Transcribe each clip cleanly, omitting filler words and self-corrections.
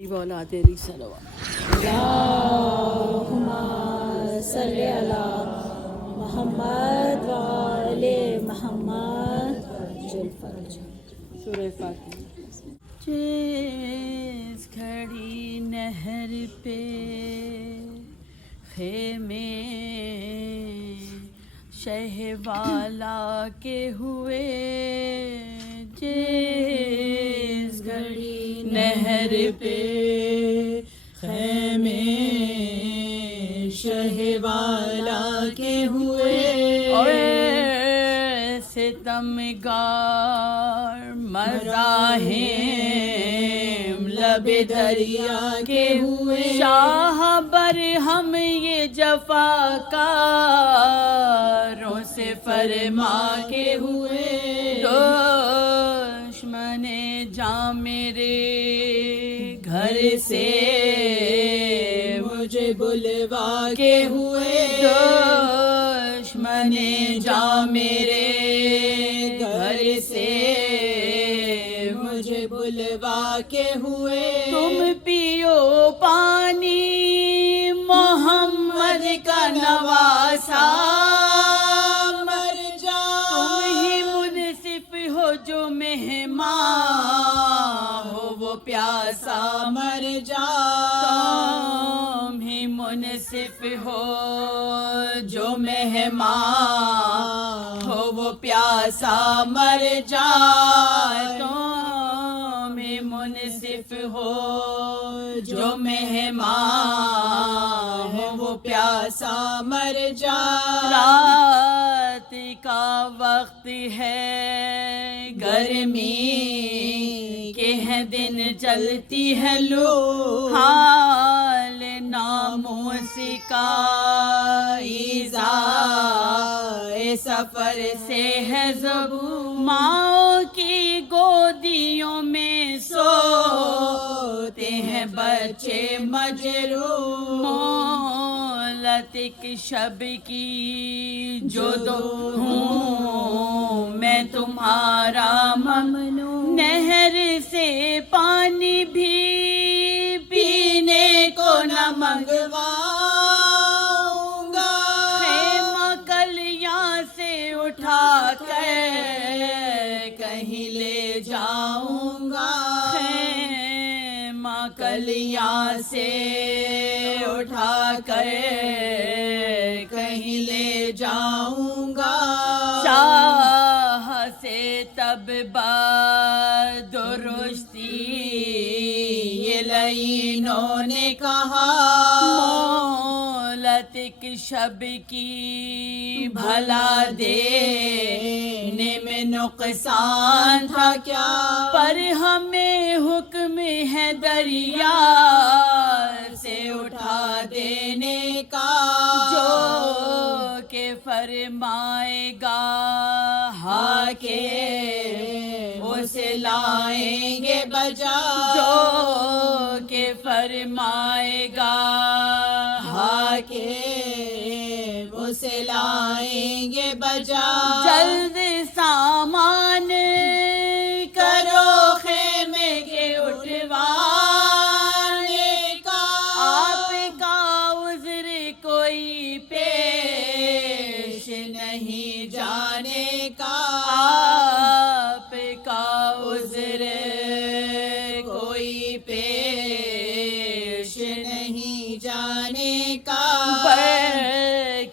اولاد علی صلوات اللہم صلی علی محمد و آل محمد سورہ فاتحہ۔ جس کھڑی نہر پہ خیمے شہ والا کے ہوئے، جس گھڑی نہر پہ خیمے شہ والا کے ہوئے، اور ستمگار مزاحم لب دریا کے ہوئے، شاہ برہم یہ جفا کاروں سے فرما کے ہوئے، دشمن جاں میرے گھر سے مجھے بلوا کے ہوئے، دشمن جاں میرے گھر سے مجھے بلوا کے ہوئے، تم پیو پانی محمد کا نواسا مر جا، تم ہی منصف ہو جو مہمان ہو وہ پیاسا مر جا، تم ہی منصف ہو جو مہمان ہو وہ پیاسا مر جائے، تم ہی منصف ہو جو مہمان ہو وہ پیاسا مر جائے، رات کا وقت ہے گرمی کے ہیں دن جلتی ہے لو، حال ناموس کا ایذا سفر سے ہے زبوں، ماں کی گودیوں میں سوتے ہیں بچے مجروح، مولت ایک شب کی جو دو ہوں میں تمہارا ممنون، نہر سے پانی بھی پینے کو نہ منگواؤں گا، خیمہ کل یہاں سے اٹھا کر کہیں لے جاؤں گا، خیمہ کل یہاں سے اٹھا کر کہیں لے جاؤں گا، شاہ سے تب بعد درستی یہ لعینوں نے کہا، مولت ایک شب کی بھلا دینے میں نقصان تھا کیا، پر ہمیں حکم ہے دریا سے اٹھا دینے کا، جو کہ فرمائے گا کے اسے لائیں گے بجا، جو کہ فرمائے گا کے اسے لائیں گے بجا، جلد سامان کرو خیمے کے اٹھوانے کا، آپ کا عذر کوئی پیش نہیں جانے کا، آپ کا عذر کوئی پیش نہیں جانے کا،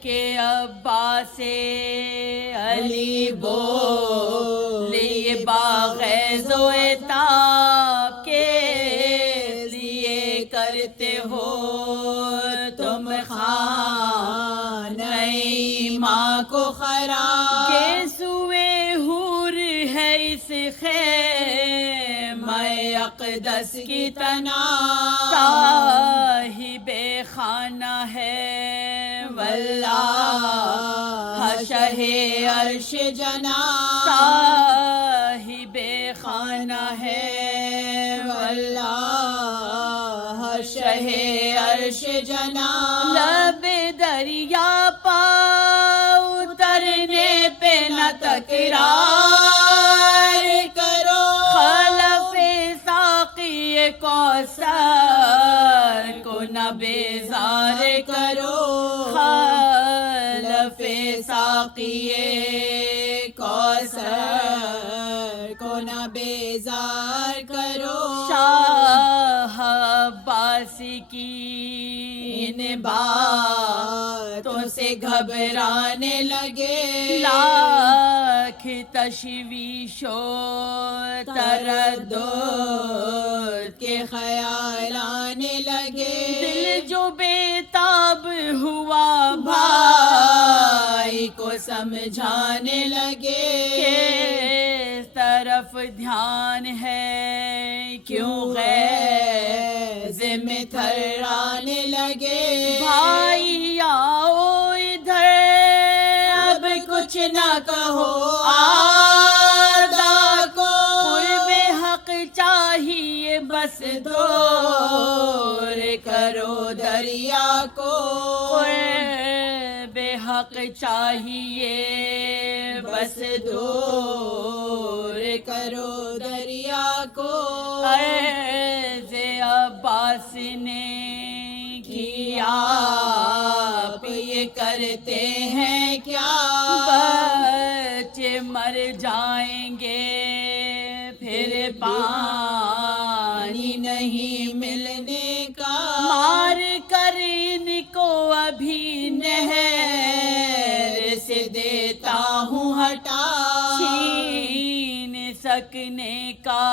کے عباس علی بولے باغیظ و عتاب کے لیے کرتے ہو تم خانہ ماں کو خراب، کے سوئے حور ہے اس خیمہ اقدس کی تنا، صاحب خانہ ہے واللہ شہ عرش جنا، صاحب خانہ ہے واللہ شہ عرش جنا، لب دریا پا اترنے پہ نہ تکرار کرو، خلف ساقی کون کوثر کو نہ بیزار کرو، خلف ساقیے کوثر کو نہ بیزار کرو۔ شاہ عباس کی ان باتوں سے گھبرانے لگے، لاکھ تشویش و تردد کے خیال آنے لگے، دل جو بےتاب ہوا بھائی کو سمجھانے لگے، کس طرف دھیان ہے کیوں غیظ میں تھرانے لگے، بھائی آؤ ادھر اب کچھ نہ کہو آدا کو، قرب حق چاہیے بس دور کرو دریا کو، قرب حق چاہیے بس دور کرو دریا کو۔ عرض عباس نے کی آپ یہ کرتے ہیں کیا، بچے مر جائیں گے پھر پانی نہیں ملنے کا، مار کر ان کو ابھی نہر سے دیتا ہوں ہٹا، چھین سکنے کا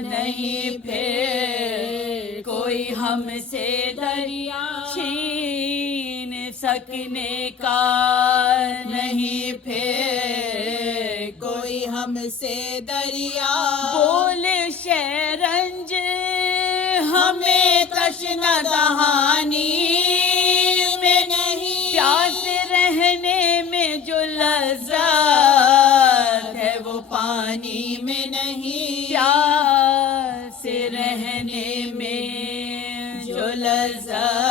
نہیں پھر کوئی ہم سے دریا، چھین سکنے کا نہیں پھر کوئی ہم سے دریا، بولے شیرنج ہمیں تشنہ دہانی میں نہیں، پیاس رہنے میں جو لذت ہے وہ پانی میں نہیں، پیاس رہنے میں جو لذت